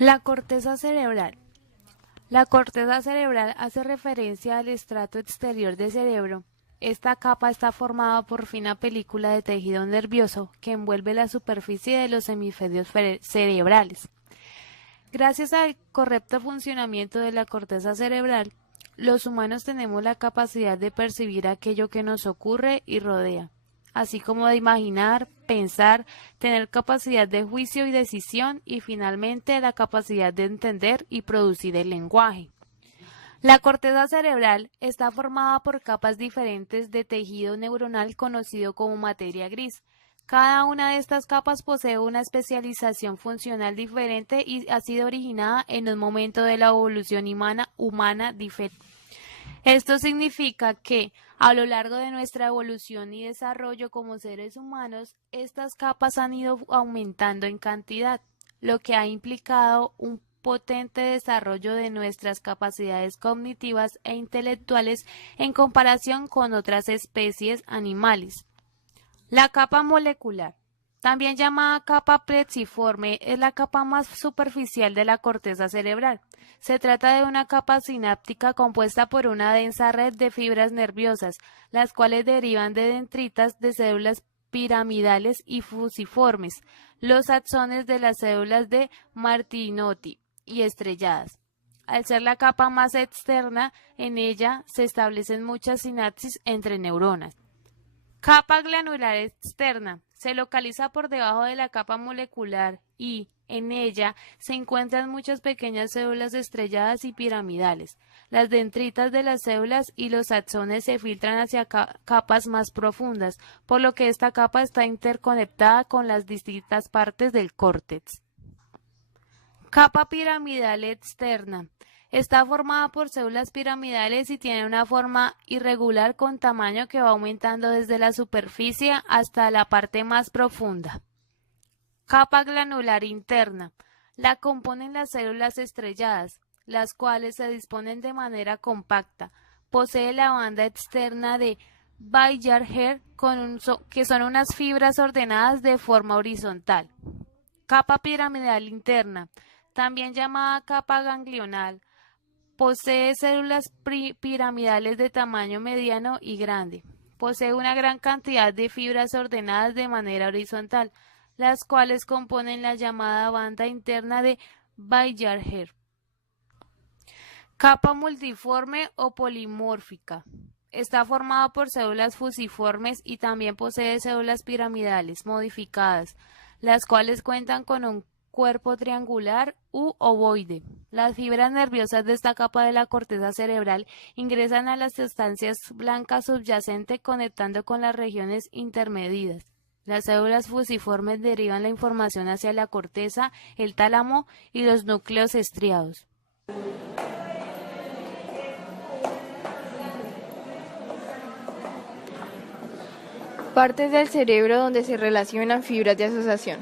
La corteza cerebral. La corteza cerebral hace referencia al estrato exterior del cerebro. Esta capa está formada por fina película de tejido nervioso que envuelve la superficie de los hemisferios cerebrales. Gracias al correcto funcionamiento de la corteza cerebral, los humanos tenemos la capacidad de percibir aquello que nos ocurre y rodea, así como de imaginar, pensar, tener capacidad de juicio y decisión y finalmente la capacidad de entender y producir el lenguaje. La corteza cerebral está formada por capas diferentes de tejido neuronal conocido como materia gris. Cada una de estas capas posee una especialización funcional diferente y ha sido originada en un momento de la evolución humana diferente. Esto significa que, a lo largo de nuestra evolución y desarrollo como seres humanos, estas capas han ido aumentando en cantidad, lo que ha implicado un potente desarrollo de nuestras capacidades cognitivas e intelectuales en comparación con otras especies animales. La capa molecular, también llamada capa plexiforme, es la capa más superficial de la corteza cerebral. Se trata de una capa sináptica compuesta por una densa red de fibras nerviosas, las cuales derivan de dendritas de células piramidales y fusiformes, los axones de las células de Martinotti y estrelladas. Al ser la capa más externa, en ella se establecen muchas sinapsis entre neuronas. Capa granular externa. Se localiza por debajo de la capa molecular y, en ella, se encuentran muchas pequeñas células estrelladas y piramidales. Las dendritas de las células y los axones se filtran hacia capas más profundas, por lo que esta capa está interconectada con las distintas partes del córtex. Capa piramidal externa. Está formada por células piramidales y tiene una forma irregular con tamaño que va aumentando desde la superficie hasta la parte más profunda. Capa granular interna. La componen las células estrelladas, las cuales se disponen de manera compacta. Posee la banda externa de Baillarger, que son unas fibras ordenadas de forma horizontal. Capa piramidal interna, también llamada capa ganglional. Posee células piramidales de tamaño mediano y grande. Posee una gran cantidad de fibras ordenadas de manera horizontal, las cuales componen la llamada banda interna de Baillarger. Capa multiforme o polimórfica. Está formada por células fusiformes y también posee células piramidales modificadas, las cuales cuentan con un cuerpo triangular u ovoide. Las fibras nerviosas de esta capa de la corteza cerebral ingresan a las estancias blancas subyacentes conectando con las regiones intermedias. Las células fusiformes derivan la información hacia la corteza, el tálamo y los núcleos estriados. Partes del cerebro donde se relacionan fibras de asociación.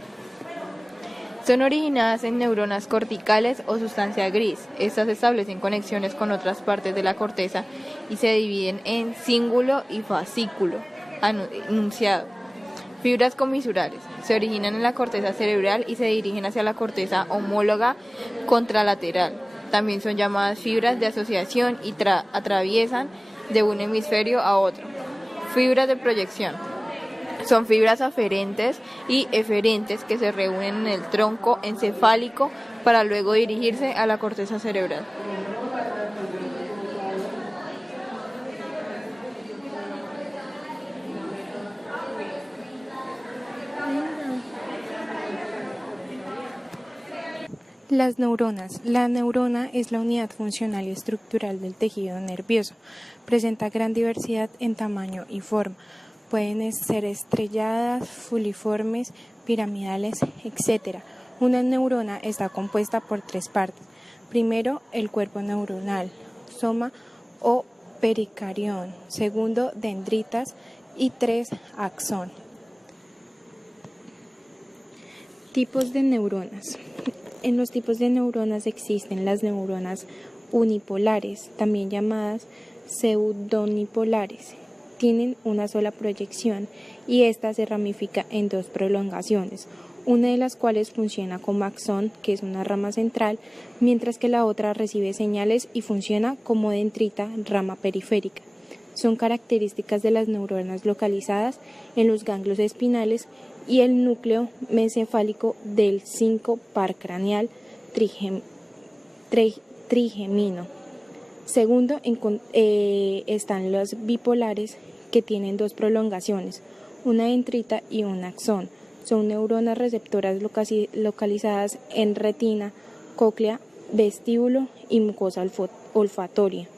Son originadas en neuronas corticales o sustancia gris. Estas establecen conexiones con otras partes de la corteza y se dividen en cíngulo y fascículo. Enunciado. Fibras comisurales. Se originan en la corteza cerebral y se dirigen hacia la corteza homóloga contralateral. También son llamadas fibras de asociación y atraviesan de un hemisferio a otro. Fibras de proyección. Son fibras aferentes y eferentes que se reúnen en el tronco encefálico para luego dirigirse a la corteza cerebral. Las neuronas. La neurona es la unidad funcional y estructural del tejido nervioso. Presenta gran diversidad en tamaño y forma. Pueden ser estrelladas, fuliformes, piramidales, etc. Una neurona está compuesta por tres partes. Primero, el cuerpo neuronal, soma o pericarión. Segundo, dendritas. Y tres, axón. Tipos de neuronas. En los tipos de neuronas existen las neuronas unipolares, también llamadas pseudonipolares. Tienen una sola proyección y esta se ramifica en dos prolongaciones, una de las cuales funciona como axón, que es una rama central, mientras que la otra recibe señales y funciona como dendrita, rama periférica. Son características de las neuronas localizadas en los ganglios espinales y el núcleo mesencefálico del 5 par craneal trigemino. Segundo, están los bipolares, que tienen dos prolongaciones, una dendrita y un axón. Son neuronas receptoras localizadas en retina, cóclea, vestíbulo y mucosa olfatoria.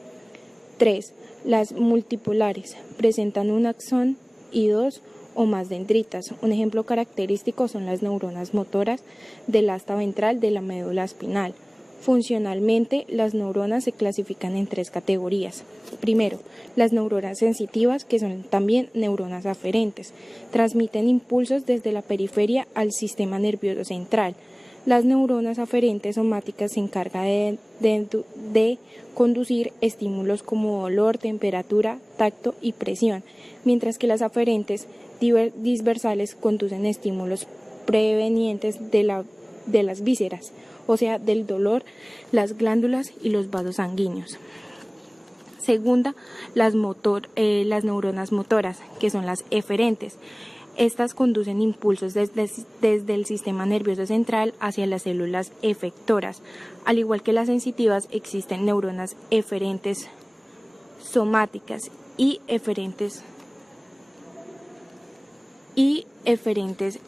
3. Las multipolares presentan un axón y dos o más dendritas. Un ejemplo característico son las neuronas motoras del asta ventral de la médula espinal. Funcionalmente, las neuronas se clasifican en 3 categorías. Primero, las neuronas sensitivas, que son también neuronas aferentes, transmiten impulsos desde la periferia al sistema nervioso central. Las neuronas aferentes somáticas se encargan de conducir estímulos como dolor, temperatura, tacto y presión, mientras que las aferentes disversales conducen estímulos provenientes de las vísceras, o sea, del dolor, las glándulas y los vasos sanguíneos. Segunda, las neuronas motoras, que son las eferentes. Estas conducen impulsos desde el sistema nervioso central hacia las células efectoras. Al igual que las sensitivas, existen neuronas eferentes somáticas y eferentes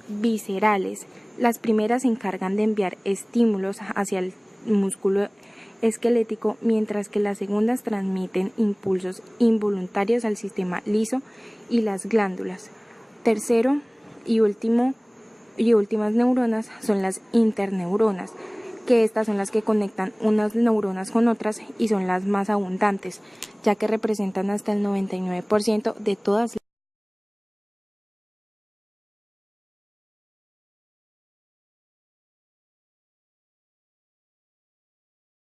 viscerales. Las primeras se encargan de enviar estímulos hacia el músculo esquelético, mientras que las segundas transmiten impulsos involuntarios al sistema liso y las glándulas. Tercero y últimas neuronas son las interneuronas, que estas son las que conectan unas neuronas con otras y son las más abundantes, ya que representan hasta el 99% de todas las